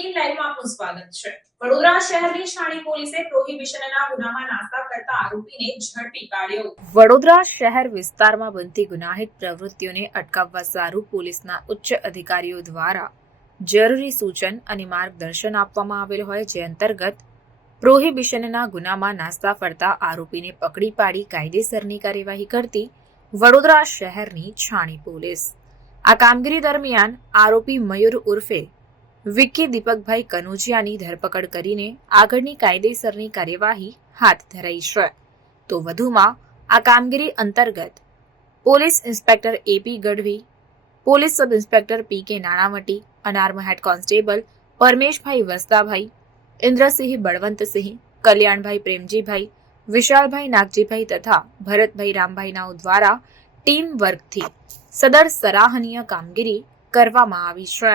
18 લાઈવમાં આપનું સ્વાગત છે। વડોદરા શહેરની છાણી પોલીસે પ્રોહિબિશનના ગુનામાં નાસ્તા કરતા આરોપીને ઝડપી પાડ્યો। વડોદરા શહેર વિસ્તારમાં બનતી ગુનાહિત પ્રવૃત્તિઓને અટકાવવા સારું પોલીસના ઉચ્ચ અધિકારીઓ દ્વારા જરૂરી સૂચન અને માર્ગદર્શન આપવામાં આવેલ હોય, જે અંતર્ગત પ્રોહિબિશનના ગુનામાં નાસ્તા ફરતા આરોપીને પકડી પાડી કાયદેસરની કાર્યવાહી કરતી વડોદરા શહેરની છાણી પોલીસ આ કામગીરી દરમિયાન આરોપી મયુર ઉર્ફે વિક્કી દીપકભાઈ કનોજિયાની ધરપકડ કરીને આગળની કાયદેસરની કાર્યવાહી હાથ ધરાઈ છે। તો વધુમાં આ કામગીરી અંતર્ગત police inspector AP Gadhvi, police sub inspector PK Nanavati, unarmed head constable Parmeshbhai Vastabhai, Indrasinh Balwantsinh, Kalyanbhai Premjibhai, Vishalbhai Nagjibhai તથા ભરતભાઈ રામભાઈનાઓ દ્વારા ટીમ વર્કથી સદર સરાહનીય કામગીરી કરવામાં આવી છે।